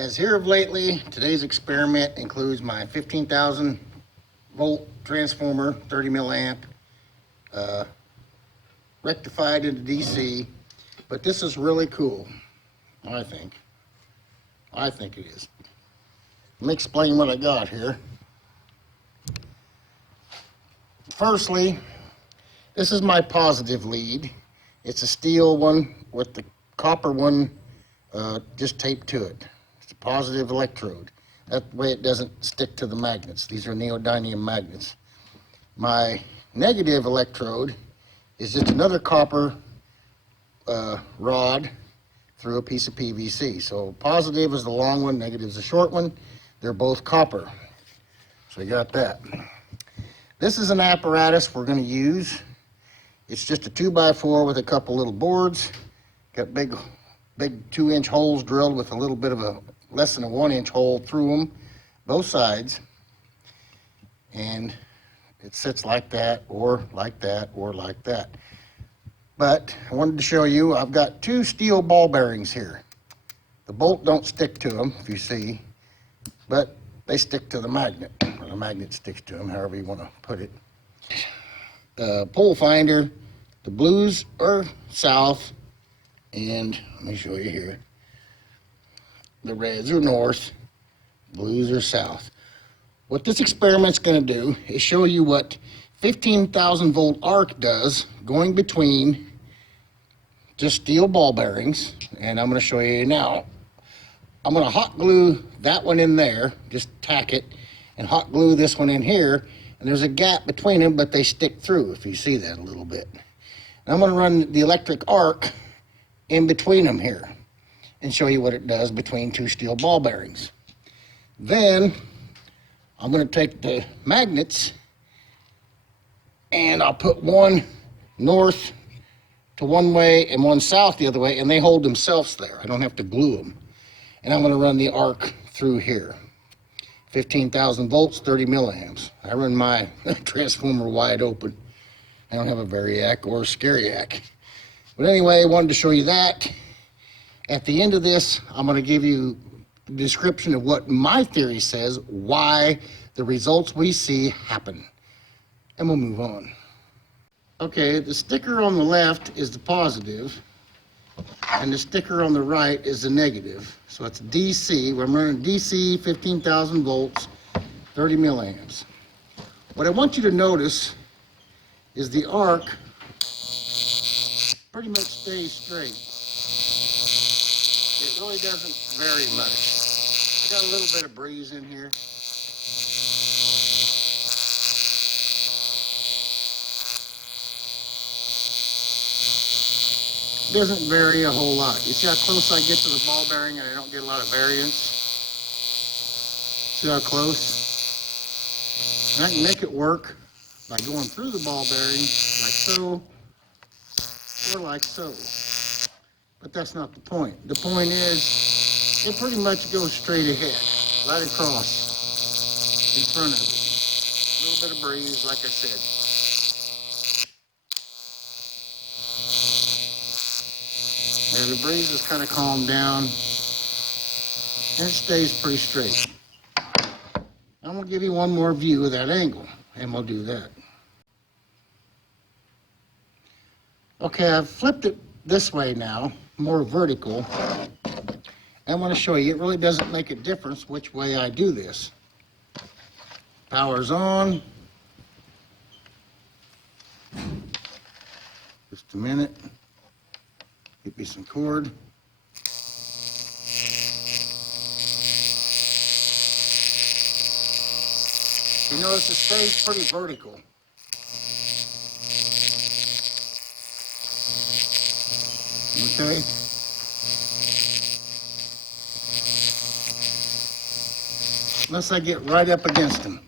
As here of lately, today's experiment includes my 15,000 volt transformer, 30 milliamp, rectified into DC, but this is really cool, I think. I think it is. Let me explain what I got here. Firstly, this is my positive lead. It's a steel one with the copper one just taped to it. It's a positive electrode. That way it doesn't stick to the magnets. These are neodymium magnets. My negative electrode is just another copper rod through a piece of PVC. So positive is the long one, negative is the short one. They're both copper. So you got that. This is an apparatus we're going to use. It's just a 2x4 with a couple little boards. Got big 2-inch holes drilled with a little bit of a less than a 1-inch hole through them, both sides. And it sits like that, or like that, or like that. But I wanted to show you, I've got 2 steel ball bearings here. The bolt don't stick to them, if you see, but they stick to the magnet, or the magnet sticks to them, however you want to put it. Pole finder, the blues are south, and let me show you here. The reds are north, blues are south. What this experiment's going to do is show you what 15,000 volt arc does going between just steel ball bearings, and I'm going to show you now. I'm going to hot glue that one in there, just tack it, and hot glue this one in here, and there's a gap between them, but they stick through, if you see that a little bit. And I'm going to run the electric arc in between them here and show you what it does between 2 steel ball bearings. Then I'm going to take the magnets and I'll put one north to one way and one south the other way, and they hold themselves there. I don't have to glue them. And I'm going to run the arc through here. 15,000 volts, 30 milliamps. I run my transformer wide open. I don't have a variac or a scariac. But anyway, I wanted to show you that. At the end of this, I'm going to give you a description of what my theory says, why the results we see happen. And we'll move on. Okay, the sticker on the left is the positive, and the sticker on the right is the negative. So it's DC. We're running DC, 15,000 volts, 30 milliamps. What I want you to notice is the arc pretty much stays straight. It really doesn't vary much. I got a little bit of breeze in here. It doesn't vary a whole lot. You see how close I get to the ball bearing and I don't get a lot of variance? See how close? And I can make it work by going through the ball bearing like so, or like so. But that's not the point. The point is, it pretty much goes straight ahead, right across in front of it. A little bit of breeze, like I said. And the breeze is kind of calmed down, and it stays pretty straight. I'm going to give you one more view of that angle, and we'll do that. Okay, I've flipped it this way now, more vertical. I want to show you, it really doesn't make a difference which way I do this. Power's on. Just a minute. Get me some cord. You notice it stays pretty vertical. Okay? Unless I get right up against them.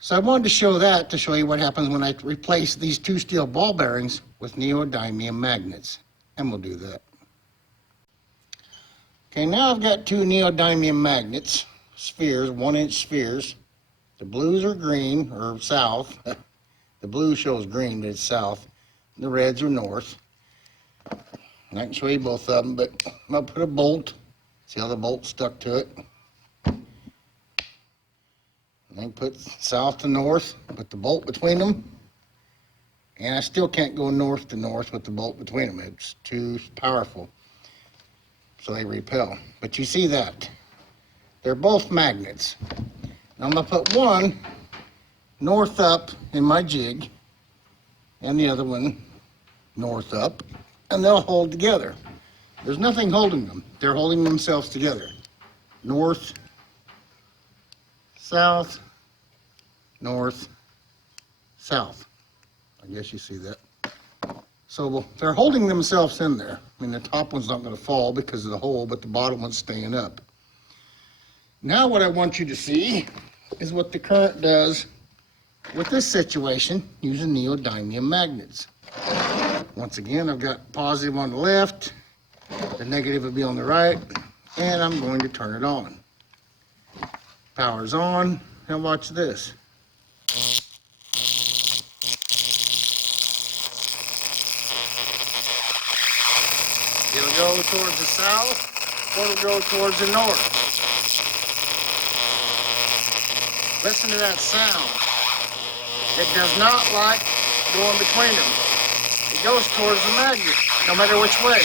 So I wanted to show that to show you what happens when I replace these 2 steel ball bearings with neodymium magnets. And we'll do that. Okay, now I've got 2 neodymium magnets, spheres, 1-inch spheres. The blues are green, or south. The blue shows green, but it's south. The reds are north. And I can show you both of them, but I'm going to put a bolt See how the bolt stuck to it? And then put south to north, put the bolt between them. And I still can't go north to north with the bolt between them. It's too powerful. So they repel. But you see that. They're both magnets. Now I'm going to put one north up in my jig and the other one north up, and they'll hold together. There's nothing holding them. They're holding themselves together. North, south, north, south. I guess you see that. So they're holding themselves in there. I mean, the top one's not going to fall because of the hole, but the bottom one's staying up. Now what I want you to see is what the current does with this situation using neodymium magnets. Once again, I've got positive on the left, the negative will be on the right, and I'm going to turn it on. Power's on, and watch this. It'll go towards the south, or it'll go towards the north. Listen to that sound. It does not like going between them. It goes towards the magnet, no matter which way,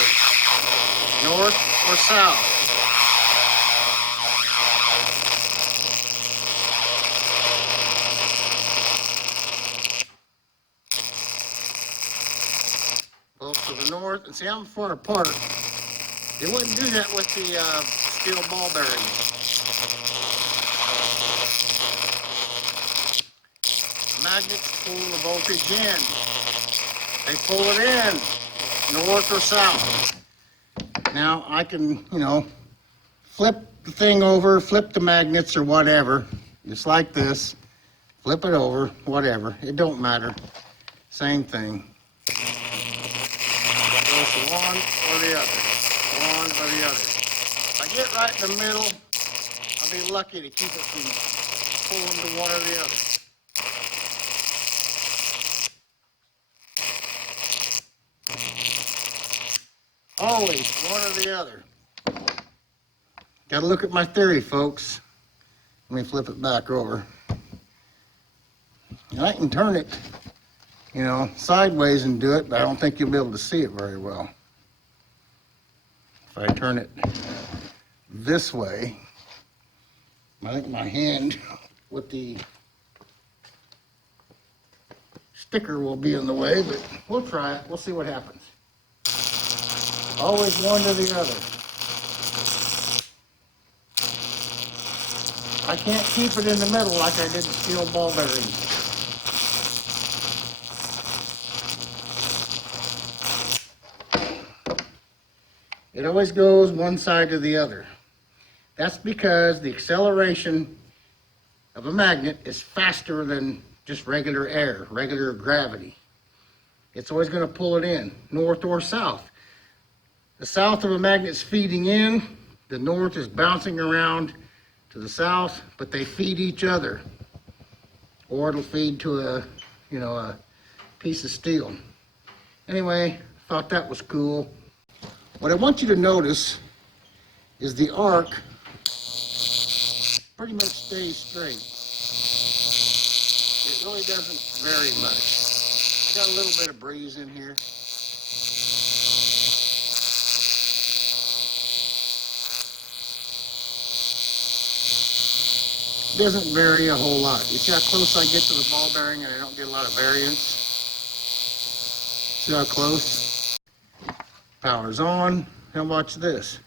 north or south. Both to the north, and see I'm far apart. It wouldn't do that with the steel ball bearing. The magnets pull the voltage in. They pull it in, north or south. Now I can, flip the thing over, flip the magnets or whatever, just like this. Flip it over, whatever. It don't matter. Same thing. Goes to one or the other. One or the other. If I get right in the middle, I'll be lucky to keep it from pulling to one or the other. Always one or the other. Got to look at my theory, folks. Let me flip it back over. And I can turn it, sideways and do it, but I don't think you'll be able to see it very well. If I turn it this way, I think my hand with the sticker will be in the way, but we'll try it. We'll see what happens. Always one to the other. I can't keep it in the middle like I did the steel ball bearing. It always goes one side to the other. That's because the acceleration of a magnet is faster than just regular air, regular gravity. It's always going to pull it in, north or south. The south of a magnet is feeding in, the north is bouncing around to the south, but they feed each other. Or it'll feed to a piece of steel. Anyway, thought that was cool. What I want you to notice is the arc pretty much stays straight. It really doesn't vary much. I got a little bit of breeze in here. Doesn't vary a whole lot. You see how close I get to the ball bearing and I don't get a lot of variance? See how close? Power's on. Now watch this.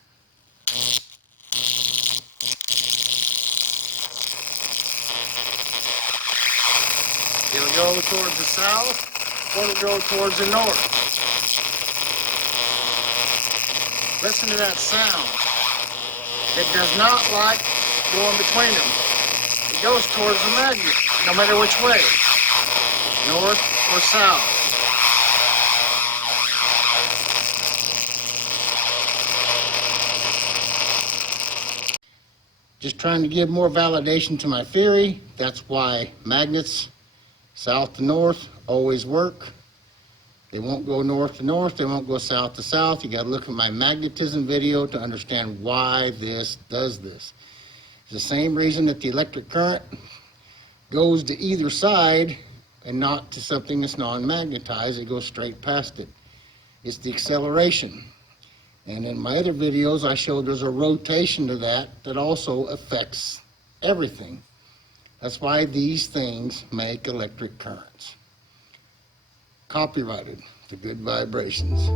It'll go towards the south or it'll go towards the north. Listen to that sound. It does not like going between them. It goes towards the magnet, no matter which way, north or south. Just trying to give more validation to my theory. That's why magnets, south to north, always work. They won't go north to north, they won't go south to south. You gotta look at my magnetism video to understand why this does this. It's the same reason that the electric current goes to either side and not to something that's non-magnetized. It goes straight past it. It's the acceleration. And in my other videos, I showed there's a rotation to that also affects everything. That's why these things make electric currents. Copyrighted, The Good Vibrations.